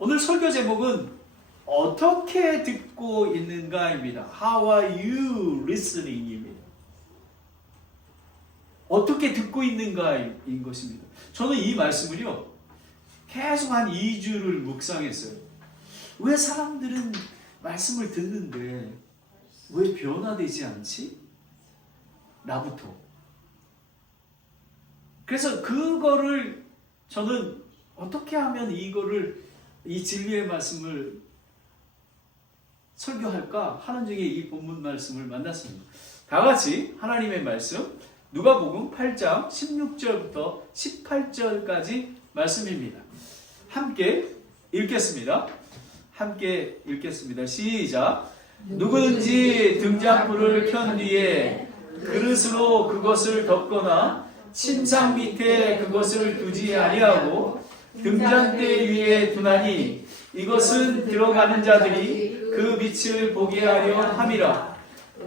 오늘 설교 제목은 어떻게 듣고 있는가입니다. How are you listening? 입니다. 어떻게 듣고 있는가인 것입니다. 저는 이 말씀을요, 계속 한 2주를 묵상했어요. 왜 사람들은 말씀을 듣는데 왜 변화되지 않지? 나부터. 그래서 그거를 저는 어떻게 하면 이 진리의 말씀을 설교할까 하는 중에 이 본문 말씀을 만났습니다. 다 같이 하나님의 말씀 누가복음 8장 16절부터 18절까지 말씀입니다. 함께 읽겠습니다. 시작. 누구든지 등잔불을 켠 뒤에 그릇으로 그것을 덮거나 침상 밑에 그것을 두지 아니하고 등잔대 위에 두나니 이것은 들어가는 자들이 그 빛을 보게 하려 함이라.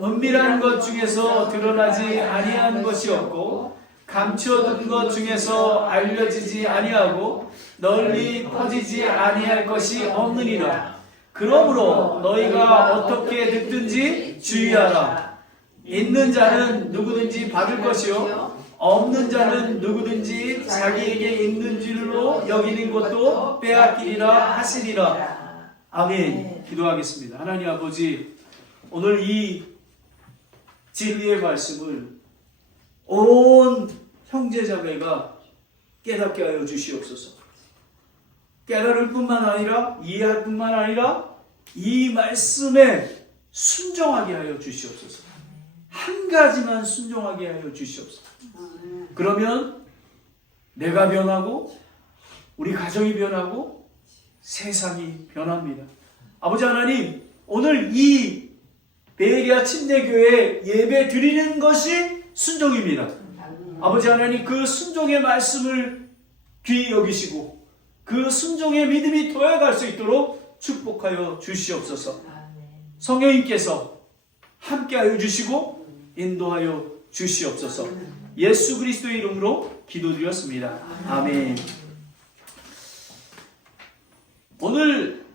은밀한 것 중에서 드러나지 아니한 것이 없고 감춰둔 것 중에서 알려지지 아니하고 널리 퍼지지 아니할 것이 없느니라. 그러므로 너희가 어떻게 듣든지 주의하라. 있는 자는 누구든지 받을 것이요 없는 자는 누구든지 자기에게 있는 줄로 여기는 것도 빼앗기리라 하시리라. 아멘. 기도하겠습니다. 하나님 아버지, 오늘 이 진리의 말씀을 온 형제자매가 깨닫게 하여 주시옵소서. 깨달을 뿐만 아니라 이해할 뿐만 아니라 이 말씀에 순종하게 하여 주시옵소서. 한 가지만 순종하게 하여 주시옵소서. 그러면 내가 변하고 우리 가정이 변하고 세상이 변합니다. 아버지 하나님, 오늘 이 베레아 침례교회 예배 드리는 것이 순종입니다. 아버지 하나님, 그 순종의 말씀을 귀히 여기시고 그 순종의 믿음이 도약할 수 있도록 축복하여 주시옵소서. 성령님께서 함께하여 주시고 인도하여 주시옵소서. 예수 그리스도의 이름으로 기도드렸습니다. 아멘. 오늘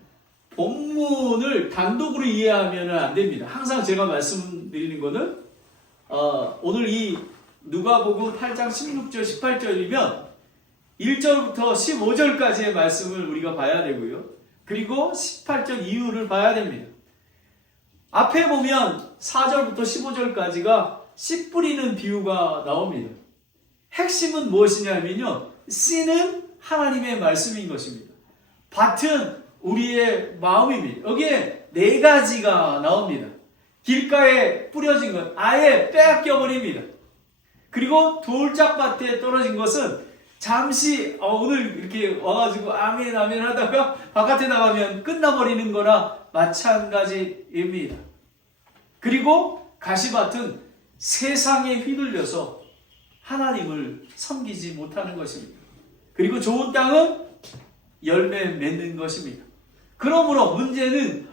본문을 단독으로 이해하면 안 됩니다. 항상 제가 말씀드리는 것은 오늘 이 누가복음 8장 16절 18절이면 1절부터 15절까지의 말씀을 우리가 봐야 되고요. 그리고 18절 이후를 봐야 됩니다. 앞에 보면 4절부터 15절까지가 씨 뿌리는 비유가 나옵니다. 핵심은 무엇이냐면요, 씨는 하나님의 말씀인 것입니다. 밭은 우리의 마음입니다. 여기에 4가지가 나옵니다. 길가에 뿌려진 것 아예 빼앗겨 버립니다. 그리고 돌짝밭에 떨어진 것은 잠시 오늘 이렇게 와가지고 아멘 아멘 하다가 바깥에 나가면 끝나버리는 거나 마찬가지입니다. 그리고 가시밭은 세상에 휘둘려서 하나님을 섬기지 못하는 것입니다. 그리고 좋은 땅은 열매 맺는 것입니다. 그러므로 문제는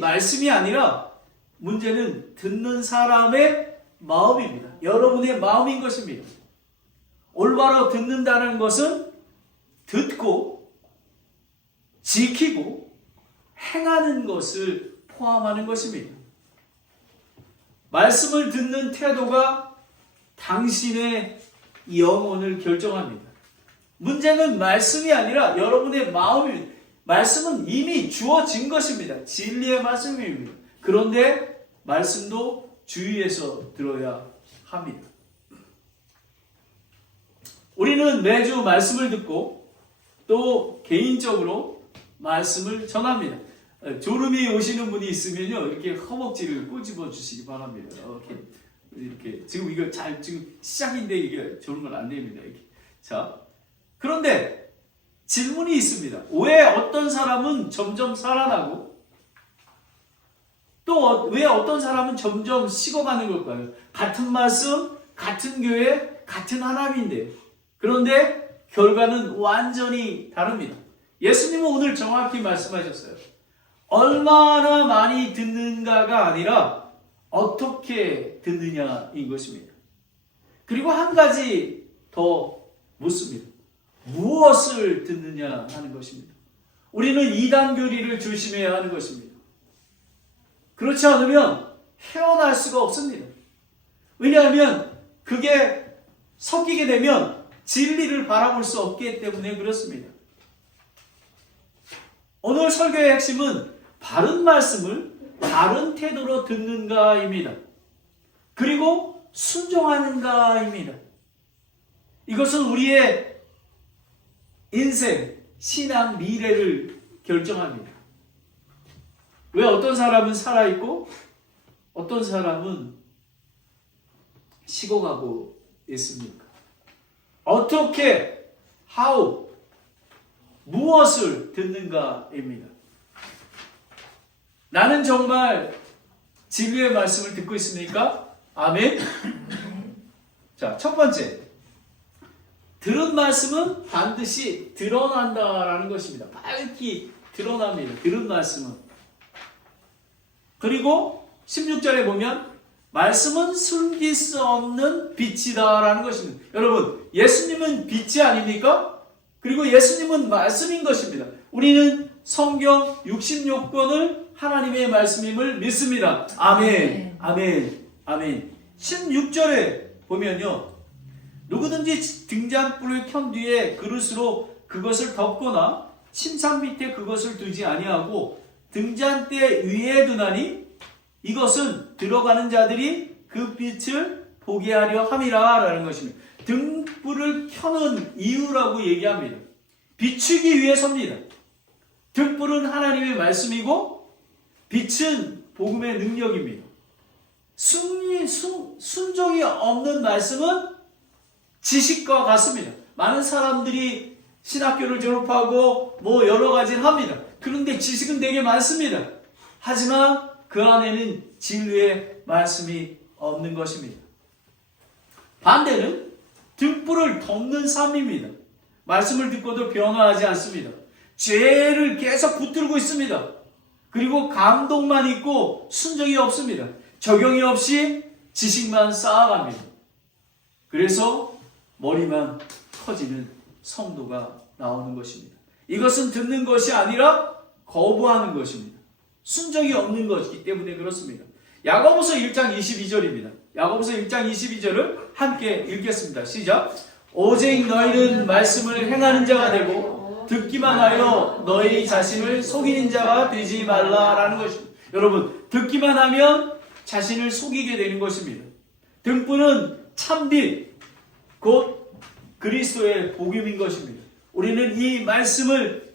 말씀이 아니라 문제는 듣는 사람의 마음입니다. 여러분의 마음인 것입니다. 올바로 듣는다는 것은 듣고 지키고 행하는 것을 포함하는 것입니다. 말씀을 듣는 태도가 당신의 영혼을 결정합니다. 문제는 말씀이 아니라 여러분의 마음입니다. 말씀은 이미 주어진 것입니다. 진리의 말씀입니다. 그런데 말씀도 주의해서 들어야 합니다. 우리는 매주 말씀을 듣고 또 개인적으로 말씀을 전합니다. 졸음이 오시는 분이 있으면요, 이렇게 허벅지를 꼬집어 주시기 바랍니다. 이렇게 지금 이거 지금 시작인데 이게 졸으면 안 됩니다. 이렇게. 자, 그런데 질문이 있습니다. 왜 어떤 사람은 점점 살아나고 또 왜 어떤 사람은 점점 식어가는 걸까요? 같은 말씀, 같은 교회, 같은 하나님인데 그런데 결과는 완전히 다릅니다. 예수님은 오늘 정확히 말씀하셨어요. 얼마나 많이 듣는가가 아니라 어떻게 듣느냐인 것입니다. 그리고 한 가지 더 묻습니다. 무엇을 듣느냐 하는 것입니다. 우리는 이단 교리를 조심해야 하는 것입니다. 그렇지 않으면 헤어날 수가 없습니다. 왜냐하면 그게 섞이게 되면 진리를 바라볼 수 없기 때문에 그렇습니다. 오늘 설교의 핵심은 바른 말씀을 바른 태도로 듣는가입니다. 그리고 순종하는가입니다. 이것은 우리의 인생, 신앙, 미래를 결정합니다. 왜 어떤 사람은 살아있고 어떤 사람은 식어가고 있습니까? 어떻게, how, 무엇을 듣는가입니다. 나는 정말 진리의 말씀을 듣고 있습니까? 아멘? 자, 첫 번째. 들은 말씀은 반드시 드러난다라는 것입니다. 밝히 드러납니다. 들은 말씀은. 그리고 16절에 보면 말씀은 숨길 수 없는 빛이다라는 것입니다. 여러분, 예수님은 빛이 아닙니까? 그리고 예수님은 말씀인 것입니다. 우리는 성경 66권을 하나님의 말씀임을 믿습니다. 아멘, 아멘, 아멘. 16절에 보면요. 누구든지 등잔불을 켠 뒤에 그릇으로 그것을 덮거나 침상 밑에 그것을 두지 아니하고 등잔대 위에 두나니 이것은 들어가는 자들이 그 빛을 보게 하려 함이라 라는 것입니다. 등불을 켜는 이유라고 얘기합니다. 비추기 위해서입니다. 등불은 하나님의 말씀이고 빛은 복음의 능력입니다. 순종이 없는 말씀은 지식과 같습니다. 많은 사람들이 신학교를 졸업하고 뭐 여러 가지를 합니다. 그런데 지식은 되게 많습니다. 하지만 그 안에는 진리의 말씀이 없는 것입니다. 반대는 등불을 덮는 삶입니다. 말씀을 듣고도 변화하지 않습니다. 죄를 계속 붙들고 있습니다. 그리고 감동만 있고 순종이 없습니다. 적용이 없이 지식만 쌓아갑니다. 그래서 머리만 커지는 성도가 나오는 것입니다. 이것은 듣는 것이 아니라 거부하는 것입니다. 순종이 없는 것이기 때문에 그렇습니다. 야고보서 1장 22절입니다. 야고보서 1장 22절을 함께 읽겠습니다. 시작. 오직 너희는 말씀을 행하는 자가 되고 듣기만 하여 너희 자신을 속이는 자가 되지 말라라는 것입니다. 여러분, 듣기만 하면 자신을 속이게 되는 것입니다. 등불은 참빛, 곧 그리스도의 복음인 것입니다. 우리는 이 말씀을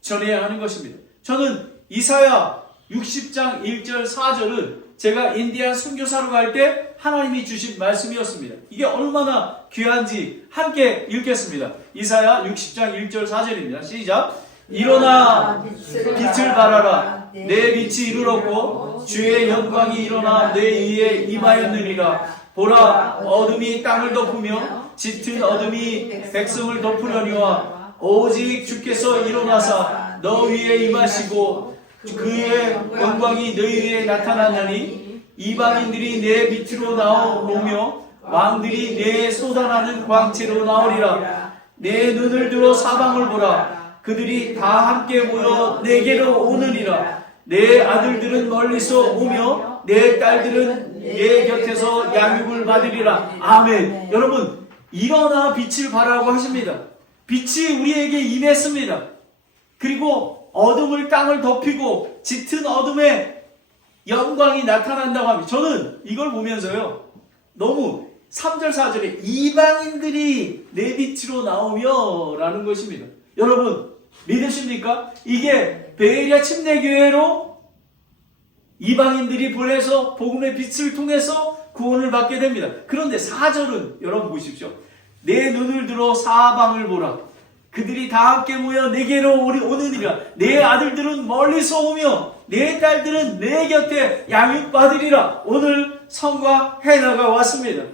전해야 하는 것입니다. 저는 이사야 60장 1절 4절은 제가 인디안 선교사로 갈 때 하나님이 주신 말씀이었습니다. 이게 얼마나 귀한지 함께 읽겠습니다. 이사야 60장 1절 4절입니다. 시작. 일어나 빛을 발하라. 내 빛이 이르렀고 주의 영광이 일어나 내 위에 임하였느니라. 보라, 어둠이 땅을 덮으며 짙은 어둠이 백성을 덮으려니와 오직 주께서 일어나사 너 위에 임하시고 그의 영광이 너희 위에 나타나나니 이방인들이 내 밑으로 나오며 왕들이 내 쏟아나는 광채로 나오리라. 내 눈을 들어 사방을 보라. 그들이 다 함께 모여 내게로 오느니라. 내 아들들은 멀리서 오며 내 딸들은 내 곁에서 양육을 받으리라. 아멘. 여러분, 일어나 빛을 발하라고 하십니다. 빛이 우리에게 임했습니다. 그리고 어둠을 땅을 덮이고 짙은 어둠에 영광이 나타난다고 합니다. 저는 이걸 보면서요, 너무 3절 4절에 이방인들이 내 빛으로 나오며 라는 것입니다. 여러분 믿으십니까? 이게 베레아 침례교회로 이방인들이 보내서 복음의 빛을 통해서 구원을 받게 됩니다. 그런데 4절은 여러분 보십시오. 내 눈을 들어 사방을 보라. 그들이 다 함께 모여 내게로 오느니라. 내 아들들은 멀리서 오며 내 딸들은 내 곁에 양육받으리라. 오늘 성과 해나가 왔습니다.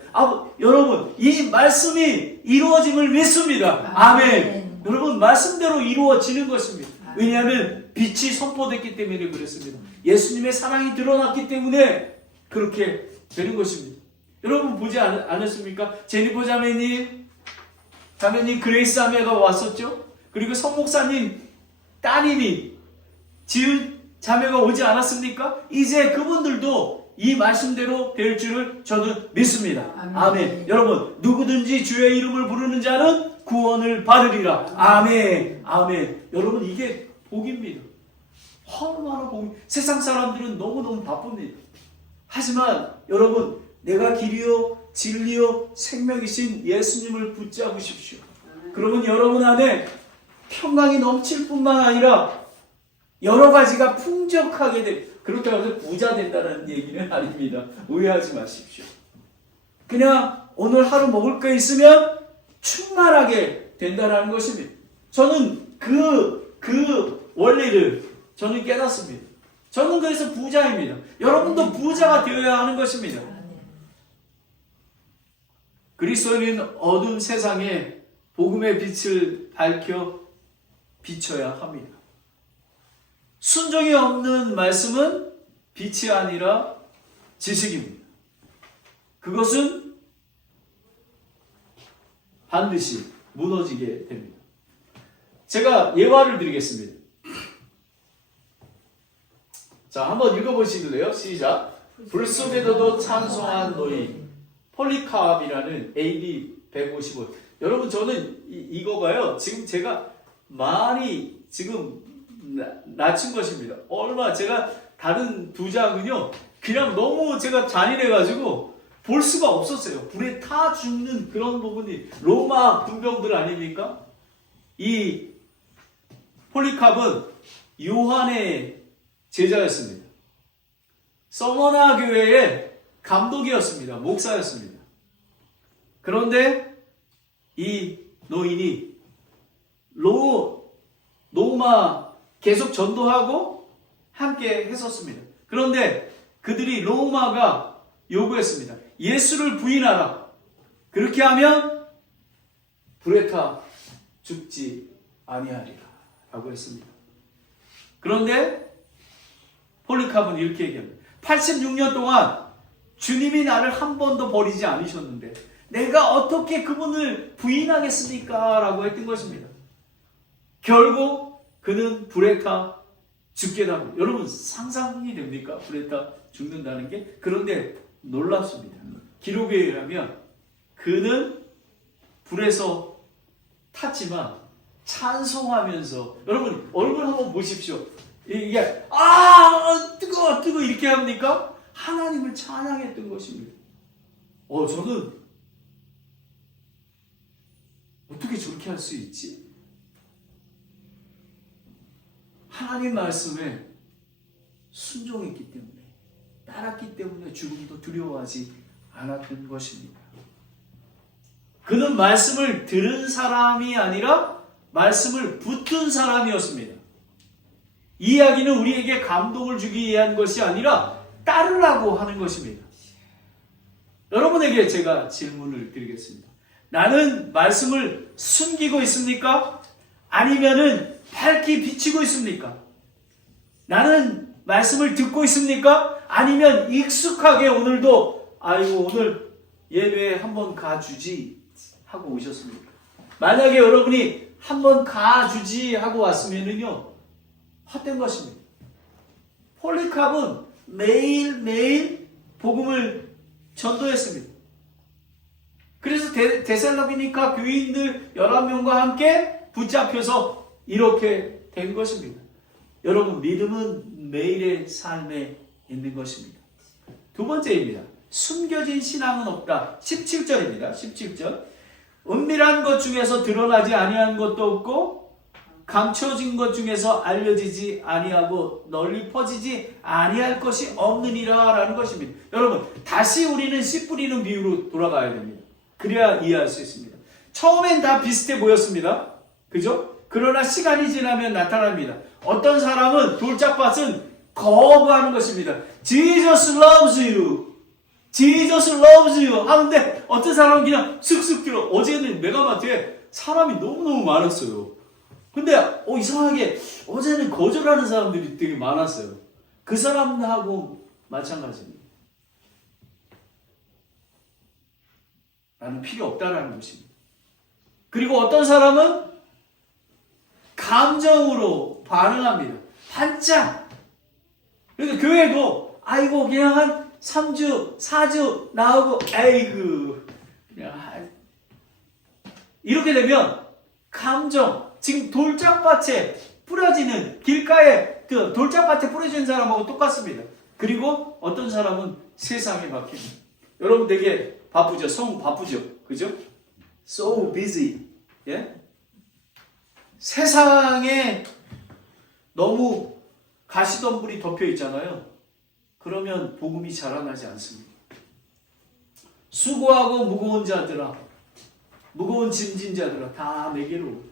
여러분, 이 말씀이 이루어짐을 믿습니다. 아멘. 여러분, 말씀대로 이루어지는 것입니다. 왜냐하면 빛이 선포됐기 때문에 그렇습니다. 예수님의 사랑이 드러났기 때문에 그렇게 되는 것입니다. 여러분 보지 않았습니까? 제니퍼 자매님 그레이스 자매가 왔었죠. 그리고 성 목사님 따님이 지은 자매가 오지 않았습니까? 이제 그분들도 이 말씀대로 될 줄을 저는 믿습니다. 아멘. 여러분, 누구든지 주의 이름을 부르는 자는 구원을 받으리라. 아멘. 아멘. 여러분, 이게 복입니다. 얼마나 복입니다. 세상 사람들은 너무너무 바쁩니다. 하지만 여러분, 내가 길이요 진리요 생명이신 예수님을 붙잡으십시오. 그러면 여러분 안에 평강이 넘칠 뿐만 아니라 여러 가지가 풍족하게 돼. 그렇다고 해서 부자 된다는 얘기는 아닙니다. 오해하지 마십시오. 그냥 오늘 하루 먹을 거 있으면 충만하게 된다는 것입니다. 저는 그 원리를 저는 깨닫습니다. 저는 그래서 부자입니다. 여러분도 부자가 되어야 하는 것입니다. 그리스도인은 어두운 세상에 복음의 빛을 밝혀 비춰야 합니다. 순종이 없는 말씀은 빛이 아니라 지식입니다. 그것은 반드시 무너지게 됩니다. 제가 예화를 드리겠습니다. 자, 한번 읽어보시길래요. 시작. 불 속에서도 찬송한 노인 폴리카압이라는 AD 155. 여러분, 저는 이거가요. 지금 제가 많이 지금 낮춘 것입니다. 얼마 제가 다른 두 장은요, 그냥 너무 제가 잔인해가지고 볼 수가 없었어요. 불에 타 죽는 그런 부분이 로마 군병들 아닙니까? 이 폴리캅은 요한의 제자였습니다. 서머나 교회의 감독이었습니다. 목사였습니다. 그런데 이 노인이 로마 계속 전도하고 함께 했었습니다. 그런데 그들이 로마가 요구했습니다. 예수를 부인하라. 그렇게 하면 불에 타 죽지 아니하리라 라고 했습니다. 그런데 폴리캅은 이렇게 얘기합니다. 86년 동안 주님이 나를 한 번도 버리지 않으셨는데 내가 어떻게 그분을 부인하겠습니까? 라고 했던 것입니다. 결국 그는 불에 타 죽게 됩니다. 여러분, 상상이 됩니까? 불에 타 죽는다는 게? 그런데 놀랍습니다. 기록에 의하면 그는 불에서 탔지만 찬송하면서, 여러분 얼굴 한번 보십시오. 이게 뜨거워 이렇게 합니까? 하나님을 찬양했던 것입니다. 저는 어떻게 저렇게 할 수 있지? 하나님 말씀에 순종했기 때문에, 따랐기 때문에 죽음도 두려워하지 않았던 것입니다. 그는 말씀을 들은 사람이 아니라 말씀을 붙든 사람이었습니다. 이 이야기는 우리에게 감동을 주기 위한 것이 아니라 따르라고 하는 것입니다. 여러분에게 제가 질문을 드리겠습니다. 나는 말씀을 숨기고 있습니까? 아니면은 밝히 비치고 있습니까? 나는 말씀을 듣고 있습니까? 아니면 익숙하게 오늘도 오늘 예배에 한번 가주지 하고 오셨습니까? 만약에 여러분이 한번 가주지 하고 왔으면은요, 헛된 것입니다. 폴리캅은 매일매일 복음을 전도했습니다. 그래서 데살로니가 교인들 11명과 함께 붙잡혀서 이렇게 된 것입니다. 여러분, 믿음은 매일의 삶에 있는 것입니다. 두 번째입니다. 숨겨진 신앙은 없다. 17절입니다. 17절. 은밀한 것 중에서 드러나지 아니한 것도 없고 감춰진 것 중에서 알려지지 아니하고 널리 퍼지지 아니할 것이 없느니라 라는 것입니다. 여러분, 다시 우리는 씨 뿌리는 비유로 돌아가야 됩니다. 그래야 이해할 수 있습니다. 처음엔 다 비슷해 보였습니다. 그죠? 그러나 시간이 지나면 나타납니다. 어떤 사람은 돌짝밭은 거부하는 것입니다. Jesus loves you. Jesus loves you. 하는데 어떤 사람은 그냥 슥슥 들어. 어제는 메가마트에 사람이 너무너무 많았어요. 근데 이상하게 어제는 거절하는 사람들이 되게 많았어요. 그 사람하고 마찬가지입니다. 나는 필요 없다라는 것입니다. 그리고 어떤 사람은 감정으로 반응합니다. 반짝. 그러니까 교회도 아이고 그냥 한 3주, 4주 나오고 아이고 그냥 이렇게 되면 감정, 지금 돌짝밭에 뿌려지는 길가에 그 돌짝밭에 뿌려지는 사람하고 똑같습니다. 그리고 어떤 사람은 세상에 막힙니다. 여러분 되게 바쁘죠? 성 바쁘죠? 그죠? So busy. 예? 세상에 너무 가시덤불이 덮여 있잖아요. 그러면 복음이 자라나지 않습니다. 수고하고 무거운 자들아, 무거운 짐진 자들아 다 내게로.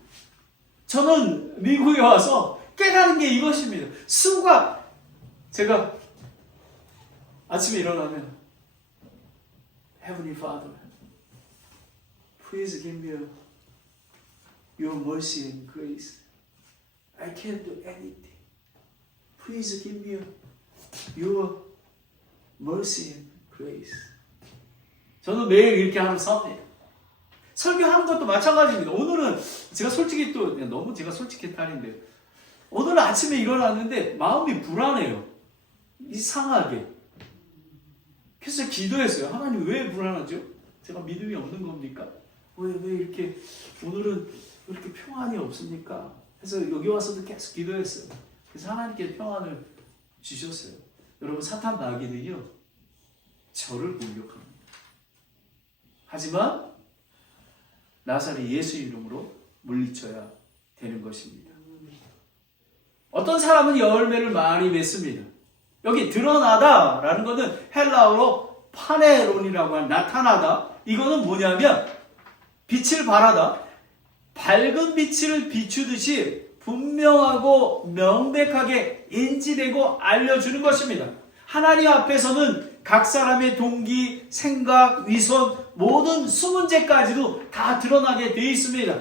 저는 미국에 와서 깨달은 게 이것입니다. 수고가 제가 아침에 일어나면 Heavenly Father, please give me your mercy and grace. I can't do anything. Please give me your mercy and grace. 저는 매일 이렇게 하는 삽니다. 설교하는 것도 마찬가지입니다. 오늘은 제가 솔직히 또 너무 제가 솔직히 탈인데 오늘 아침에 일어났는데 마음이 불안해요. 이상하게. 그래서 기도했어요. 하나님 왜 불안하죠? 제가 믿음이 없는 겁니까? 왜 이렇게 오늘은 왜 이렇게 평안이 없습니까? 그래서 여기 와서도 계속 기도했어요. 그래서 하나님께 평안을 주셨어요. 여러분 사탄 마귀는요 저를 공격합니다. 하지만 나사렛 예수 이름으로 물리쳐야 되는 것입니다. 어떤 사람은 열매를 많이 맺습니다. 여기 드러나다라는 것은 헬라어로 파네론이라고 하는 나타나다. 이거는 뭐냐면 빛을 발하다. 밝은 빛을 비추듯이 분명하고 명백하게 인지되고 알려주는 것입니다. 하나님 앞에서는 각 사람의 동기, 생각, 위선, 모든 수문제까지도 다 드러나게 되어 있습니다.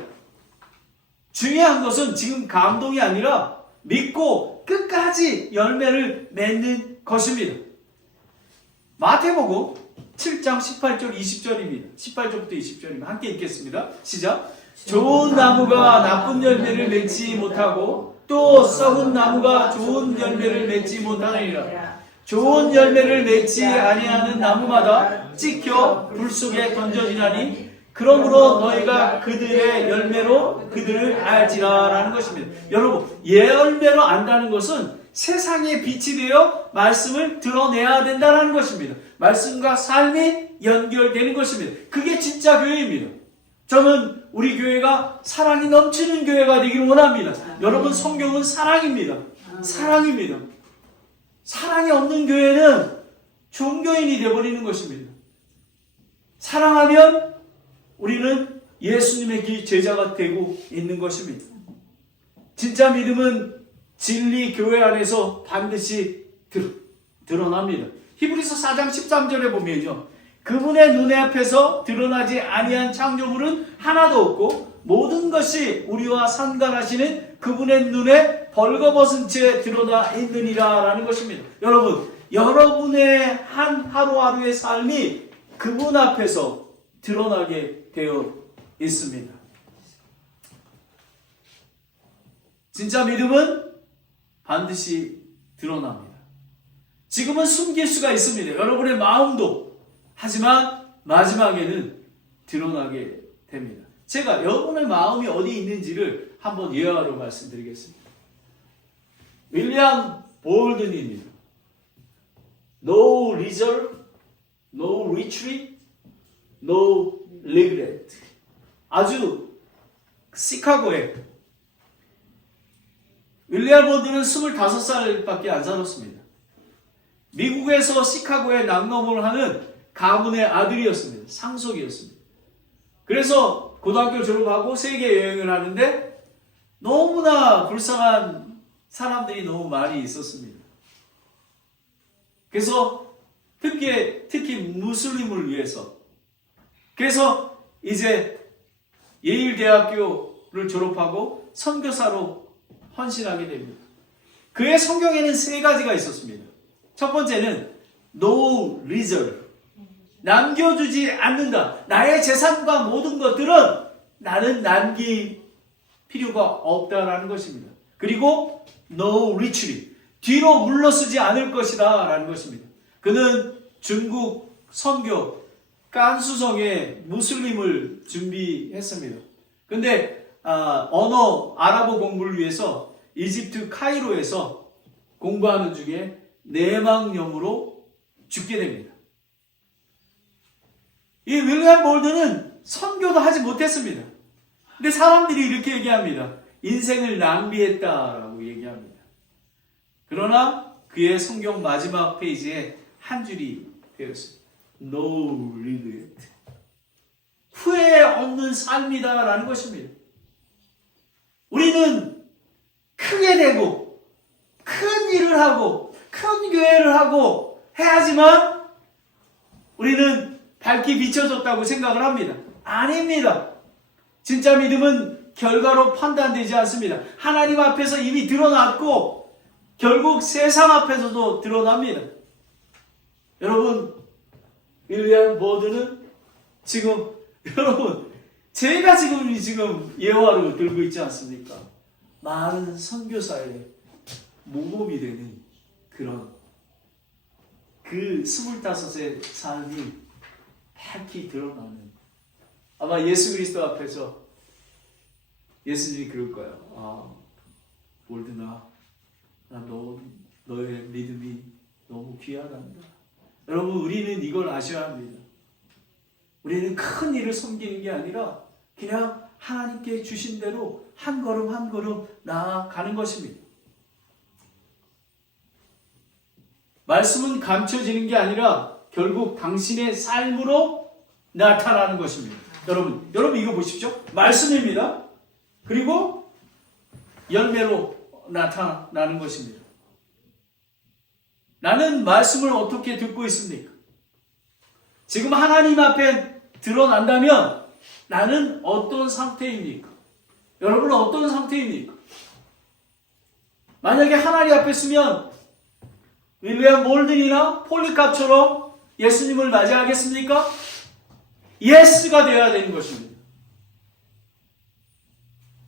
중요한 것은 지금 감동이 아니라 믿고 끝까지 열매를 맺는 것입니다. 마태복음 7장 18절 20절입니다. 18절부터 20절입니다. 함께 읽겠습니다. 시작. 좋은 나무가 나쁜 열매를 맺지 못하고 또 썩은 나무가 좋은 열매를 맺지 못하느니라. 좋은 열매를 맺지 아니하는 나무마다 찍혀 불 속에 던져지나니 그러므로 너희가 그들의 열매로 그들을 알지라 라는 것입니다. 여러분 열매로 안다는 것은 세상에 빛이 되어 말씀을 드러내야 된다는 것입니다. 말씀과 삶이 연결되는 것입니다. 그게 진짜 교회입니다. 저는 우리 교회가 사랑이 넘치는 교회가 되기를 원합니다. 여러분 성경은 사랑입니다. 사랑입니다. 사랑이 없는 교회는 종교인이 되어버리는 것입니다. 사랑하면 우리는 예수님의 제자가 되고 있는 것입니다. 진짜 믿음은 진리 교회 안에서 반드시 드러납니다. 히브리서 4장 13절에 보면요. 그분의 눈에 앞에서 드러나지 아니한 창조물은 하나도 없고 모든 것이 우리와 상관하시는 그분의 눈에 벌거벗은 채 드러나 있느니라 라는 것입니다. 여러분, 여러분의 한 하루하루의 삶이 그분 앞에서 드러나게 되어 있습니다. 진짜 믿음은 반드시 드러납니다. 지금은 숨길 수가 있습니다. 여러분의 마음도. 하지만 마지막에는 드러나게 됩니다. 제가 여러분의 마음이 어디 있는지를 한번 예화로 말씀드리겠습니다. 윌리엄 볼든입니다. No reserve, no retreat, no regret. 아주 시카고에 윌리엄 볼든은 25살밖에 안 살았습니다. 미국에서 시카고에 낙농을 하는 가문의 아들이었습니다. 상속이었습니다. 그래서 고등학교 졸업하고 세계 여행을 하는데 너무나 불쌍한 사람들이 너무 많이 있었습니다. 그래서 특히 무슬림을 위해서 그래서 이제 예일대학교를 졸업하고 선교사로 헌신하게 됩니다. 그의 성경에는 3가지가 있었습니다. 첫 번째는 no reserve. 남겨주지 않는다. 나의 재산과 모든 것들은 나는 남길 필요가 없다라는 것입니다. 그리고 no retreat. 뒤로 물러서지 않을 것이다 라는 것입니다. 그는 중국 선교 깐수성에 무슬림을 준비했습니다. 근데 언어 아랍어 공부를 위해서 이집트 카이로에서 공부하는 중에 내막염으로 죽게 됩니다. 이 윌리엄 볼든은 선교도 하지 못했습니다. 근데 사람들이 이렇게 얘기합니다. 인생을 낭비했다라고 얘기합니다. 그러나 그의 성경 마지막 페이지에 한 줄이 되었습니다. No regret. 후회 없는 삶이다라는 것입니다. 우리는 크게 되고 큰 일을 하고 큰 교회를 하고 해야지만 우리는 밝게 비춰졌다고 생각을 합니다. 아닙니다. 진짜 믿음은 결과로 판단되지 않습니다. 하나님 앞에서 이미 드러났고 결국 세상 앞에서도 드러납니다. 여러분, 윌리엄 보드는 지금 여러분 제가 지금 예화로 들고 있지 않습니까? 많은 선교사의 모범이 되는 그런 그 25의 삶이 밝히 드러나는, 아마 예수 그리스도 앞에서 예수님이 그럴 거예요. 볼드나, 너의 믿음이 너무 귀하단다. 여러분, 우리는 이걸 아셔야 합니다. 우리는 큰 일을 섬기는 게 아니라 그냥 하나님께 주신 대로 한 걸음 한 걸음 나아가는 것입니다. 말씀은 감춰지는 게 아니라 결국 당신의 삶으로 나타나는 것입니다. 여러분 이거 보십시오. 말씀입니다. 그리고 열매로 나타나는 것입니다. 나는 말씀을 어떻게 듣고 있습니까? 지금 하나님 앞에 드러난다면 나는 어떤 상태입니까? 여러분은 어떤 상태입니까? 만약에 하나님 앞에 서면 윌리엄 볼든이나 폴리캅처럼 예수님을 맞이하겠습니까? 예스가 되어야 되는 것입니다.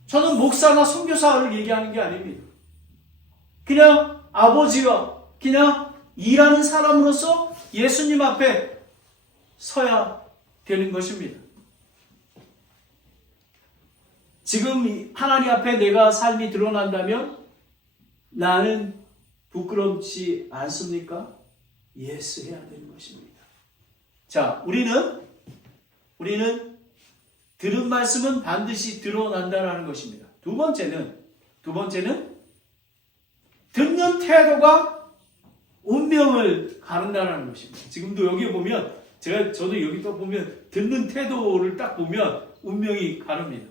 저는 목사나 선교사를 얘기하는 게 아닙니다. 그냥 아버지와 그냥 일하는 사람으로서 예수님 앞에 서야 되는 것입니다. 지금 하나님 앞에 내가 삶이 드러난다면 나는 부끄럽지 않습니까? 예스 해야 되는 것입니다. 자, 우리는 들은 말씀은 반드시 드러난다라는 것입니다. 두 번째는 듣는 태도가 운명을 가른다는 것입니다. 지금도 여기 보면 저도 여기 또 보면 듣는 태도를 딱 보면 운명이 가릅니다.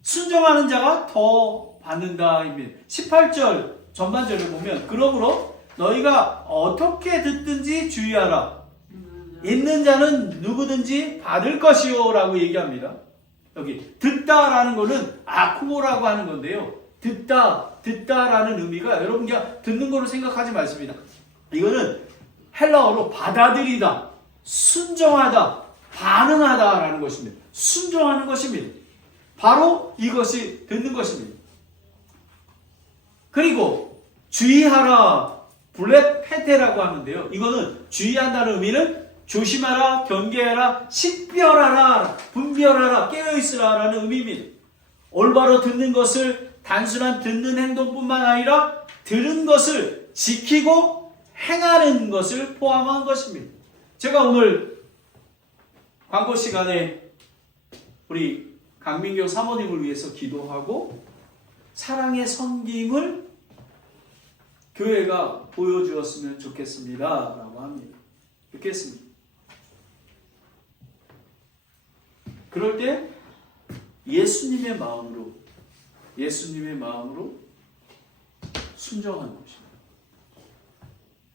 순종하는 자가 더 받는다입니다. 18절 전반절을 보면 그러므로 너희가 어떻게 듣든지 주의하라. 있는 자는 누구든지 받을 것이요 라고 얘기합니다. 여기 듣다라는 거는 아쿠모라고 하는 건데요. 듣다라는 의미가 여러분 그냥 듣는 거로 생각하지 마십니다. 이거는 헬라어로 받아들이다, 순종하다, 반응하다라는 것입니다. 순종하는 것입니다. 바로 이것이 듣는 것입니다. 그리고 주의하라, 블레페테라고 하는데요. 이거는 주의한다는 의미는 조심하라, 경계하라, 식별하라, 분별하라, 깨어있으라 라는 의미입니다. 올바로 듣는 것을 단순한 듣는 행동뿐만 아니라 들은 것을 지키고 행하는 것을 포함한 것입니다. 제가 오늘 광고 시간에 우리 강민경 사모님을 위해서 기도하고 사랑의 섬김을 교회가 보여주었으면 좋겠습니다 라고 합니다. 이렇게 했습니다. 그럴 때 예수님의 마음으로 순종하는 것입니다.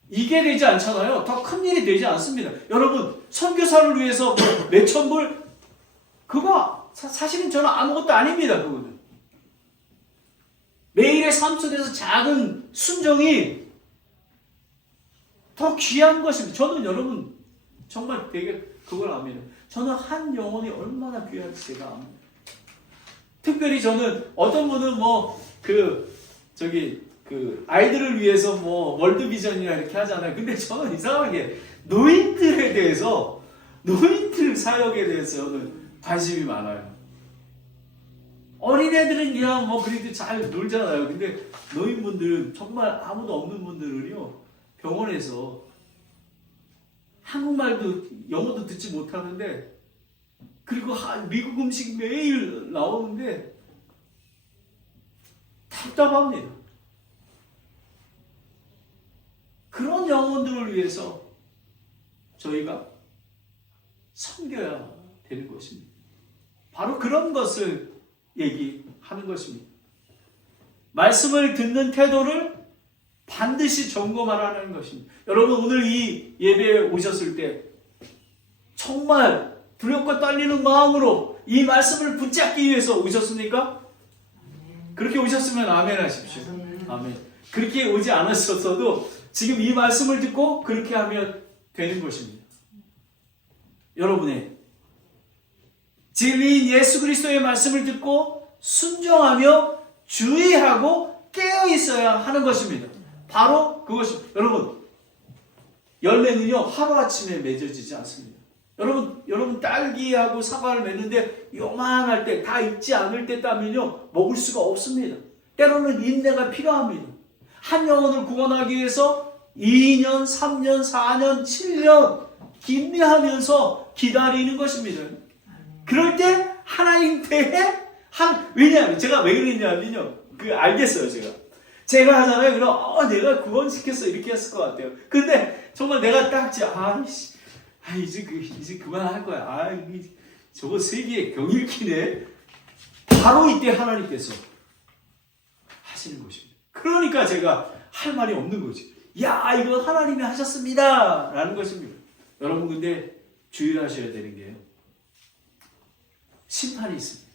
이게 되지 않잖아요. 더 큰 일이 되지 않습니다. 여러분, 선교사를 위해서 몇천 불, 그거 사실은 저는 아무것도 아닙니다. 그거는 매일의 삶 속에서 작은 순종이 더 귀한 것입니다. 저는 여러분 정말 되게 그걸 압니다. 저는 한 영혼이 얼마나 귀한지 제가 압니다. 특별히 저는 어떤 분은 그 아이들을 위해서 뭐 월드비전이나 이렇게 하잖아요. 근데 저는 이상하게 노인들에 대해서 노인들 사역에 대해서 저는 관심이 많아요. 어린애들은 그냥 뭐 그래도 잘 놀잖아요. 근데 노인분들은 정말 아무도 없는 분들은요 병원에서 한국말도 영어도 듣지 못하는데 그리고 미국 음식 매일 나오는데 답답합니다. 그런 영혼들을 위해서 저희가 섬겨야 되는 것입니다. 바로 그런 것을 얘기하는 것입니다. 말씀을 듣는 태도를 반드시 점검하라는 것입니다. 여러분 오늘 이 예배에 오셨을 때 정말 두렵고 떨리는 마음으로 이 말씀을 붙잡기 위해서 오셨습니까? 그렇게 오셨으면 아멘 하십시오. 아멘. 그렇게 오지 않으셨어도 지금 이 말씀을 듣고 그렇게 하면 되는 것입니다. 여러분의 진리인 예수 그리스도의 말씀을 듣고 순종하며 주의하고 깨어 있어야 하는 것입니다. 바로 그것입니다. 여러분 열매는요 하루아침에 맺어지지 않습니다. 여러분 딸기하고 사과를 맺는데 요만할 때 다 익지 않을 때 따면요 먹을 수가 없습니다. 때로는 인내가 필요합니다. 한 영혼을 구원하기 위해서 2년, 3년, 4년, 7년 긴내하면서 기다리는 것입니다. 그럴 때 하나님 때에 왜냐하면 제가 왜 그랬냐면요 알겠어요. 제가 하잖아요. 그럼 내가 구원시켰어 이렇게 했을 것 같아요. 근데 정말 내가 딱 이제 그만할 거야. 저거 세계의 경일기네. 바로 이때 하나님께서 하시는 것입니다. 그러니까 제가 할 말이 없는 거지. 야, 이거 하나님이 하셨습니다. 라는 것입니다. 여러분 근데 주의하셔야 되는 게요. 심판이 있습니다.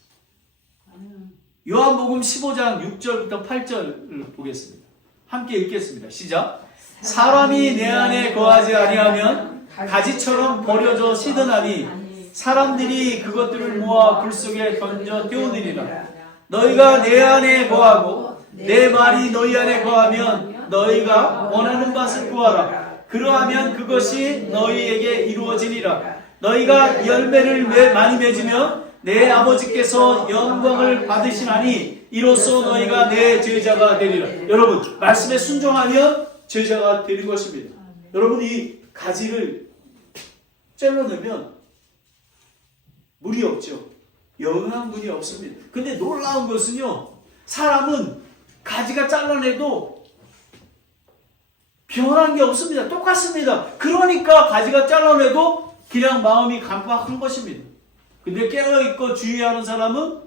요한복음 15장 6절부터 8절을 보겠습니다. 함께 읽겠습니다. 시작. 사람이 내 안에 거하지 아니하면 가지처럼 버려져 시드나니 사람들이 그것들을 모아 불 속에 던져 떼우느니라. 너희가 내 안에 거하고 내 말이 너희 안에 거하면 너희가 원하는 것을 구하라. 그러하면 그것이 너희에게 이루어지니라. 너희가 열매를 많이 맺으면 내 아버지께서 영광을 받으시나니 이로써 너희가 내 제자가 되리라. 여러분 말씀에 순종하면 제자가 되는 것입니다. 여러분 이 가지를 잘라내면 물이 없죠. 영양분이 없습니다. 근데 놀라운 것은요. 사람은 가지가 잘라내도 변한 게 없습니다. 똑같습니다. 그러니까 가지가 잘라내도 그냥 마음이 강박한 것입니다. 근데 깨어있고 주의하는 사람은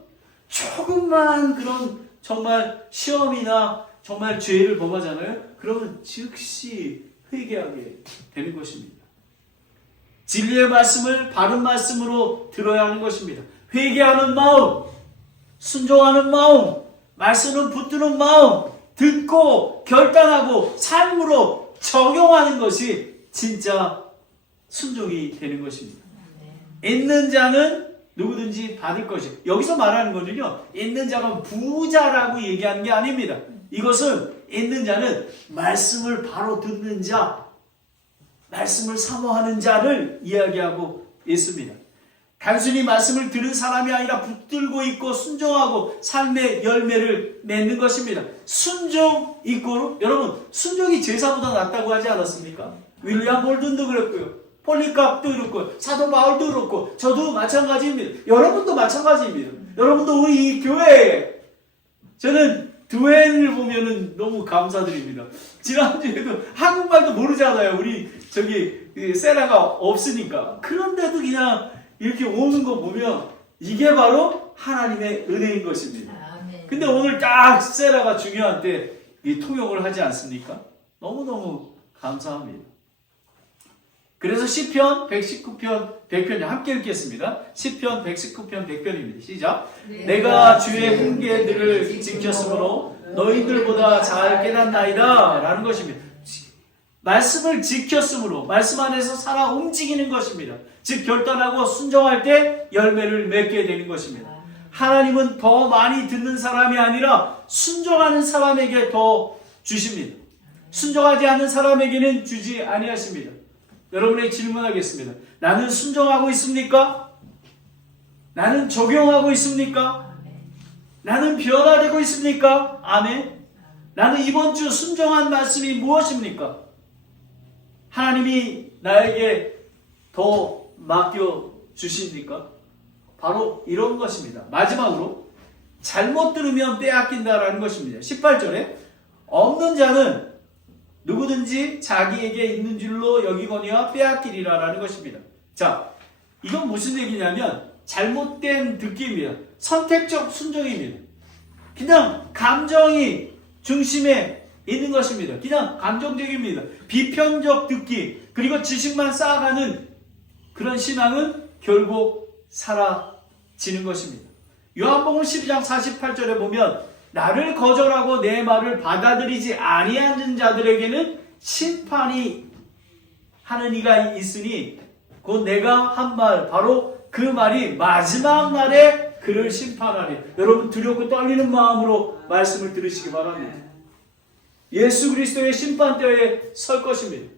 조금만 그런 정말 시험이나 정말 죄를 범하잖아요. 그러면 즉시 회개하게 되는 것입니다. 진리의 말씀을 바른 말씀으로 들어야 하는 것입니다. 회개하는 마음, 순종하는 마음, 말씀을 붙드는 마음, 듣고 결단하고 삶으로 적용하는 것이 진짜 순종이 되는 것입니다. 있는 자는 누구든지 받을 것이요. 여기서 말하는 것은요, 있는 자가 부자라고 얘기하는 게 아닙니다. 이것은 있는 자는 말씀을 바로 듣는 자, 말씀을 사모하는 자를 이야기하고 있습니다. 단순히 말씀을 들은 사람이 아니라 붙들고 있고 순종하고 삶의 열매를 맺는 것입니다. 순종 이꼬로 여러분 순종이 제사보다 낫다고 하지 않았습니까? 윌리엄 볼든도 그랬고요. 폴리캅도 그렇고 사도 바울도 그렇고 저도 마찬가지입니다. 여러분도 마찬가지입니다. 여러분도 우리 이 교회에 저는 드웨인을 보면은 너무 감사드립니다. 지난주에도 한국말도 모르잖아요. 우리 세라가 없으니까. 그런데도 그냥 이렇게 오는 거 보면 이게 바로 하나님의 은혜인 것입니다. 근데 오늘 딱 세라가 중요한 때 이 통역을 하지 않습니까? 너무너무 감사합니다. 그래서 시편 119편 100편 함께 읽겠습니다. 시편 119편 100편입니다. 시작. 내가 주의 훈계들을 지켰으므로 너희들보다 잘 깨닫나이다 라는 것입니다. 말씀을 지켰으므로 말씀 안에서 살아 움직이는 것입니다. 즉 결단하고 순종할 때 열매를 맺게 되는 것입니다. 하나님은 더 많이 듣는 사람이 아니라 순종하는 사람에게 더 주십니다. 순종하지 않는 사람에게는 주지 아니하십니다. 여러분에게 질문하겠습니다. 나는 순종하고 있습니까? 나는 적용하고 있습니까? 나는 변화되고 있습니까? 아멘. 나는 이번 주 순종한 말씀이 무엇입니까? 하나님이 나에게 더 맡겨 주십니까? 바로 이런 것입니다. 마지막으로 잘못 들으면 빼앗긴다라는 것입니다. 18절에 없는 자는 누구든지 자기에게 있는 줄로 여기거니와 빼앗기리라라는 것입니다. 자, 이건 무슨 얘기냐면 잘못된 듣기입니다. 선택적 순종입니다. 그냥 감정이 중심에 있는 것입니다. 그냥 감정적입니다. 비편적 듣기 그리고 지식만 쌓아가는 그런 신앙은 결국 사라지는 것입니다. 요한복음 12장 48절에 보면 나를 거절하고 내 말을 받아들이지 아니하는 자들에게는 심판이 하는 이가 있으니 곧 내가 한 말 바로 그 말이 마지막 날에 그를 심판하리. 여러분 두렵고 떨리는 마음으로 말씀을 들으시기 바랍니다. 예수 그리스도의 심판대에 설 것입니다.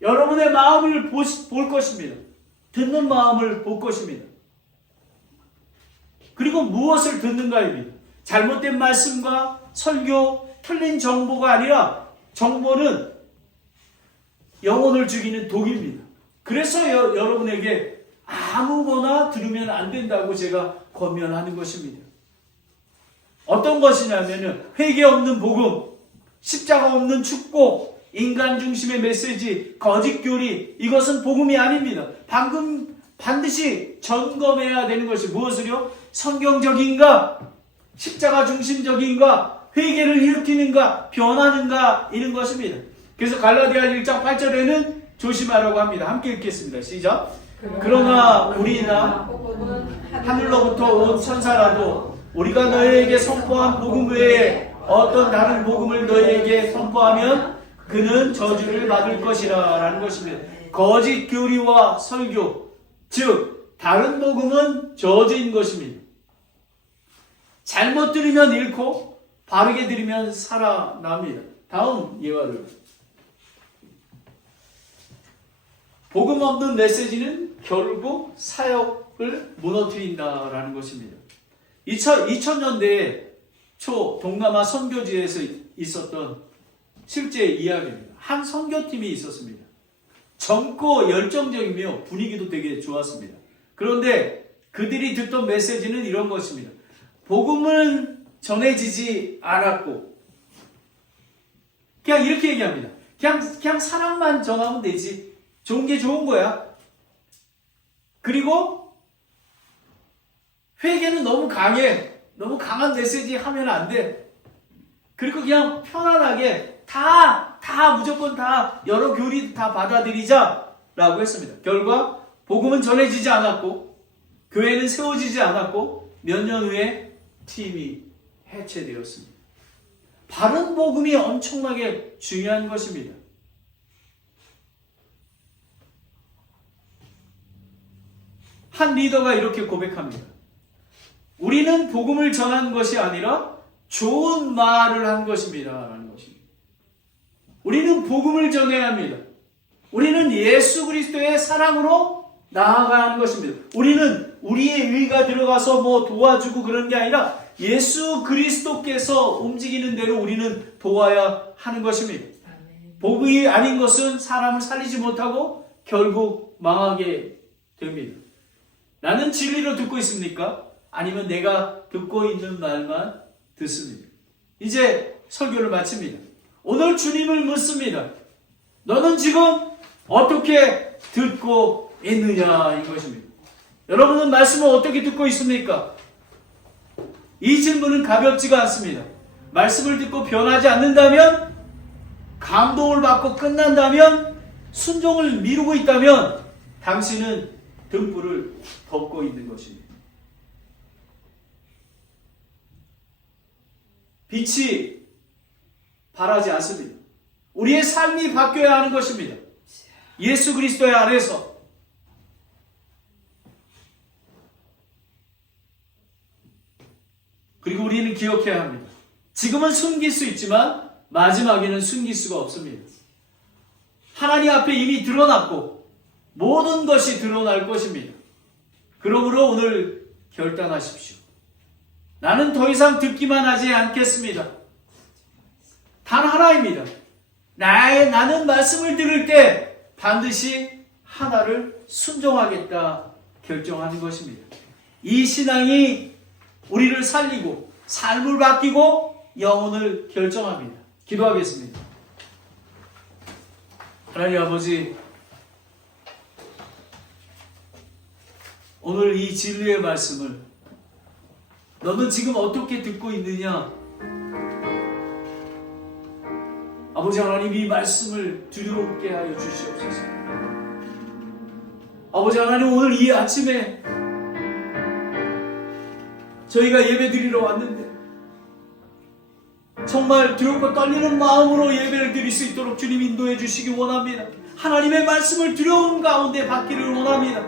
여러분의 마음을 볼 것입니다. 듣는 마음을 볼 것입니다. 그리고 무엇을 듣는가입니다. 잘못된 말씀과 설교, 틀린 정보가 아니라 정보는 영혼을 죽이는 독입니다. 그래서 여러분에게 아무거나 들으면 안 된다고 제가 권면하는 것입니다. 어떤 것이냐면 회개 없는 복음, 십자가 없는 축복, 인간 중심의 메시지, 거짓 교리, 이것은 복음이 아닙니다. 반드시 점검해야 되는 것이 무엇을요? 성경적인가? 십자가 중심적인가? 회개를 일으키는가? 변하는가? 이런 것입니다. 그래서 갈라디아 1장 8절에는 조심하라고 합니다. 함께 읽겠습니다. 시작. 그러나 우리나 하늘로부터 온 천사라도 우리가 너희에게 선포한 복음 외에 어떤 다른 복음을 너희에게 선포하면 그는 저주를 받을 것이라 라는 것입니다. 거짓 교리와 설교, 즉 다른 복음은 저주인 것입니다. 잘못 들으면 잃고 바르게 들으면 살아납니다. 다음 예화를. 복음 없는 메시지는 결국 사역을 무너뜨린다라는 것입니다. 2000년대에 초 동남아 선교지에서 있었던 실제 이야기입니다. 한 선교팀이 있었습니다. 젊고 열정적이며 분위기도 되게 좋았습니다. 그런데 그들이 듣던 메시지는 이런 것입니다. 복음은 전해지지 않았고 그냥 이렇게 얘기합니다. 그냥 사랑만 전하면 되지. 좋은 게 좋은 거야. 그리고 회개는 너무 강해. 너무 강한 메시지 하면 안 돼. 그리고 그냥 편안하게 무조건 다 여러 교리 다 받아들이자 라고 했습니다. 결과 복음은 전해지지 않았고 교회는 세워지지 않았고 몇 년 후에 팀이 해체되었습니다. 바른 복음이 엄청나게 중요한 것입니다. 한 리더가 이렇게 고백합니다. 우리는 복음을 전한 것이 아니라 좋은 말을 한 것입니다. 라는 것입니다. 우리는 복음을 전해야 합니다. 우리는 예수 그리스도의 사랑으로 나아가야 하는 것입니다. 우리는 우리의 의가 들어가서 도와주고 그런 게 아니라 예수 그리스도께서 움직이는 대로 우리는 도와야 하는 것입니다. 복음이 아닌 것은 사람을 살리지 못하고 결국 망하게 됩니다. 나는 진리로 듣고 있습니까? 아니면 내가 듣고 있는 말만 듣습니다. 이제 설교를 마칩니다. 오늘 주님을 묻습니다. 너는 지금 어떻게 듣고 있느냐 이것입니다. 여러분은 말씀을 어떻게 듣고 있습니까? 이 질문은 가볍지가 않습니다. 말씀을 듣고 변하지 않는다면, 감동을 받고 끝난다면, 순종을 미루고 있다면 당신은 등불을 덮고 있는 것입니다. 빛이 바라지 않습니다. 우리의 삶이 바뀌어야 하는 것입니다. 예수 그리스도의 아래서 그리고 우리는 기억해야 합니다. 지금은 숨길 수 있지만 마지막에는 숨길 수가 없습니다. 하나님 앞에 이미 드러났고 모든 것이 드러날 것입니다. 그러므로 오늘 결단하십시오. 나는 더 이상 듣기만 하지 않겠습니다. 단 하나입니다. 나는 말씀을 들을 때 반드시 하나를 순종하겠다 결정하는 것입니다. 이 신앙이 우리를 살리고 삶을 바뀌고 영혼을 결정합니다. 기도하겠습니다. 하나님 아버지, 오늘 이 진리의 말씀을 너는 지금 어떻게 듣고 있느냐? 아버지 하나님, 이 말씀을 두려움게 하여 주시옵소서. 아버지 하나님, 오늘 이 아침에 저희가 예배 드리러 왔는데 정말 두렵고 떨리는 마음으로 예배를 드릴 수 있도록 주님 인도해 주시기 원합니다. 하나님의 말씀을 두려움 가운데 받기를 원합니다.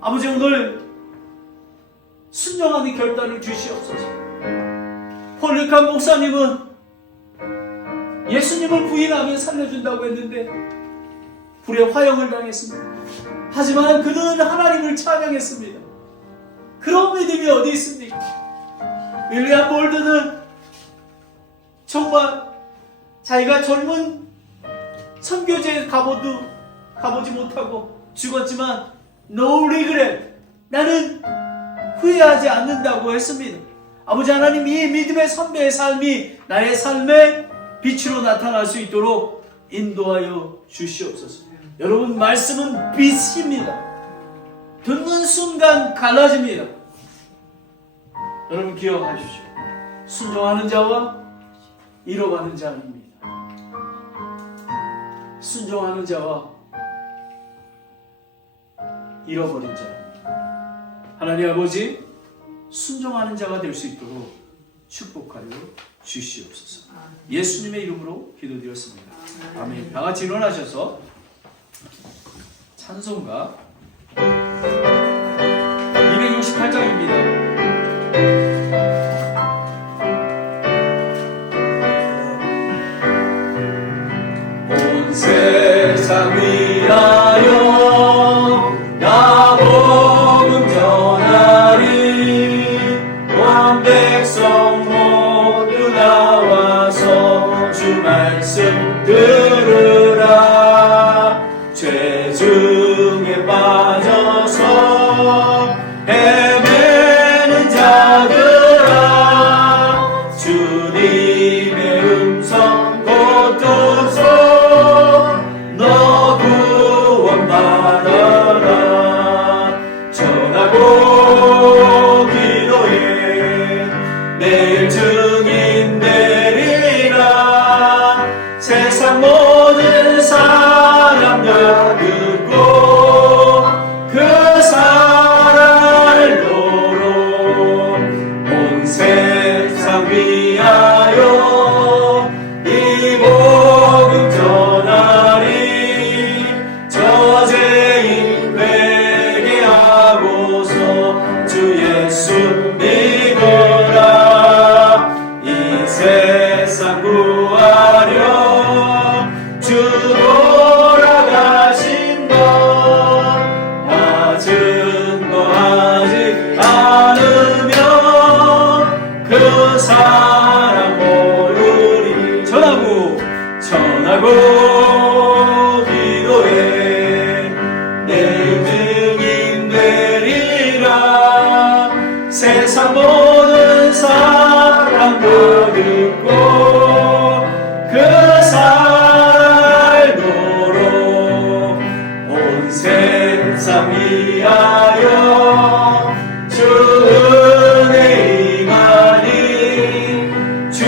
아버지, 오늘 순종하는 결단을 주시옵소서. 홀릭한 목사님은 예수님을 부인하면 살려준다고 했는데 불의 화형을 당했습니다. 하지만 그는 하나님을 찬양했습니다. 그런 믿음이 어디 있습니까? 윌리엄 볼드는 정말 자기가 젊은 선교지에 가보지 못하고 죽었지만 No regret, 나는 후회하지 않는다고 했습니다. 아버지 하나님, 이 믿음의 선배의 삶이 나의 삶의 빛으로 나타날 수 있도록 인도하여 주시옵소서. 여러분, 말씀은 빛입니다. 듣는 순간 갈라집니다. 여러분 기억하십시오. 순종하는 자와 잃어가는 자입니다. 순종하는 자와 잃어버린 자입니다. 하나님 아버지, 순종하는 자가 될 수 있도록 축복하여 주시옵소서. 예수님의 이름으로 기도드렸습니다. 아멘. 다 같이 일어나셔서 찬송가 268장입니다. 온 세상 위하여 나 복음 전하리. 온 백성 모두 나와서 주 말씀 들으라. 죄 중에 빠져서 헤매는 자들아, 주님의 음성 곧 듣소. 너 구원받아라. 전하고 기도해 내일 증인 되리라. 세상 모든 사람 다 듣고 그 사랑으로 온 세상 위하여 이 복음 전하리. 저죄인 회개하고서 주 예수 믿으라. 이 세상 구하려 주 돌아가신 것 다 증거하지 않으면 그 사람 모르리. 전하고 기도해 내일 증인 되리라. 세상 모든 사람 다 듣고 그 살도록 온 세상 위하여 주 은혜 임하니. 주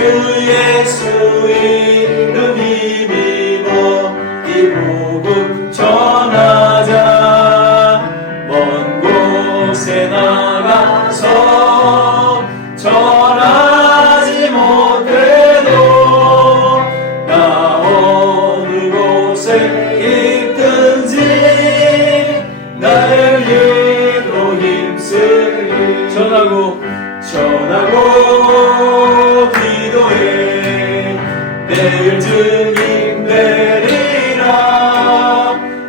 예수 이름 힘입어 이 복음 전하자. 먼 곳에 나가서 전하지 못해도 내일 증인 되리라.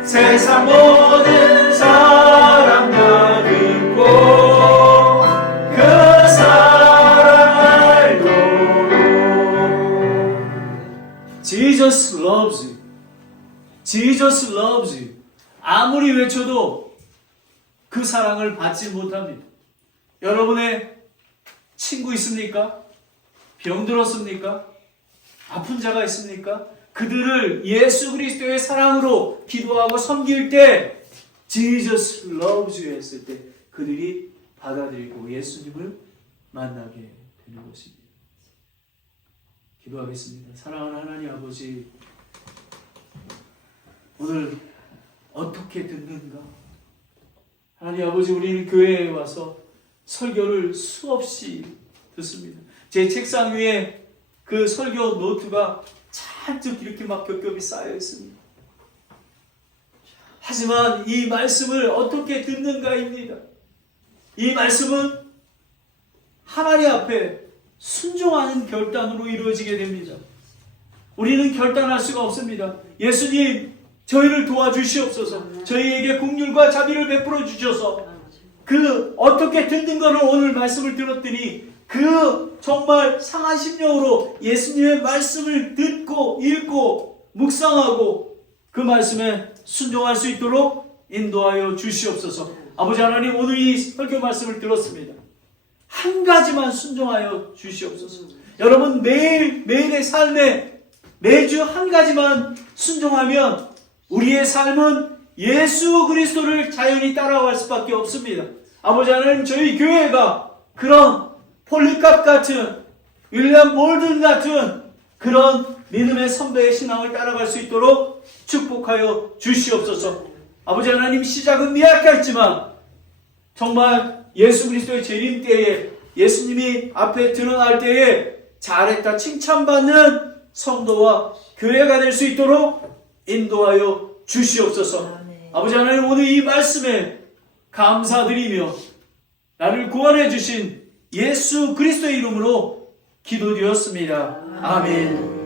세상 모든 사람 다 듣고 그 사랑 알도록. Jesus loves you. Jesus loves you. 아무리 외쳐도 그 사랑을 받지 못합니다. 여러분의 친구 있습니까? 병들었습니까? 아픈 자가 있습니까? 그들을 예수 그리스도의 사랑으로 기도하고 섬길 때 Jesus loves you 했을 때 그들이 받아들이고 예수님을 만나게 되는 것입니다. 기도하겠습니다. 사랑하는 하나님 아버지, 오늘 어떻게 듣는가? 하나님 아버지, 우리는 교회에 와서 설교를 수없이 듣습니다. 제 책상 위에 그 설교 노트가 잔뜩 이렇게 막 겹겹이 쌓여 있습니다. 하지만 이 말씀을 어떻게 듣는가입니다. 이 말씀은 하나님 앞에 순종하는 결단으로 이루어지게 됩니다. 우리는 결단할 수가 없습니다. 예수님, 저희를 도와주시옵소서. 저희에게 긍휼과 자비를 베풀어 주셔서 그 어떻게 듣는 거를 오늘 말씀을 들었더니 그 정말 상한 심령으로 예수님의 말씀을 듣고 읽고 묵상하고 그 말씀에 순종할 수 있도록 인도하여 주시옵소서. 아버지 하나님, 오늘 이 설교 말씀을 들었습니다. 한 가지만 순종하여 주시옵소서. 여러분, 매일의 삶에 매주 한 가지만 순종하면 우리의 삶은 예수 그리스도를 자연히 따라갈 수밖에 없습니다. 아버지 하나님, 저희 교회가 그런 폴리캅 같은, 윌리엄 몰든 같은 그런 믿음의 선배의 신앙을 따라갈 수 있도록 축복하여 주시옵소서. 아버지 하나님, 시작은 미약했지만 정말 예수 그리스도의 재림 때에 예수님이 앞에 드러날 때에 잘했다 칭찬받는 성도와 교회가 될 수 있도록 인도하여 주시옵소서. 아버지 하나님, 오늘 이 말씀에 감사드리며 나를 구원해 주신 예수 그리스도의 이름으로 기도드렸습니다. 아멘.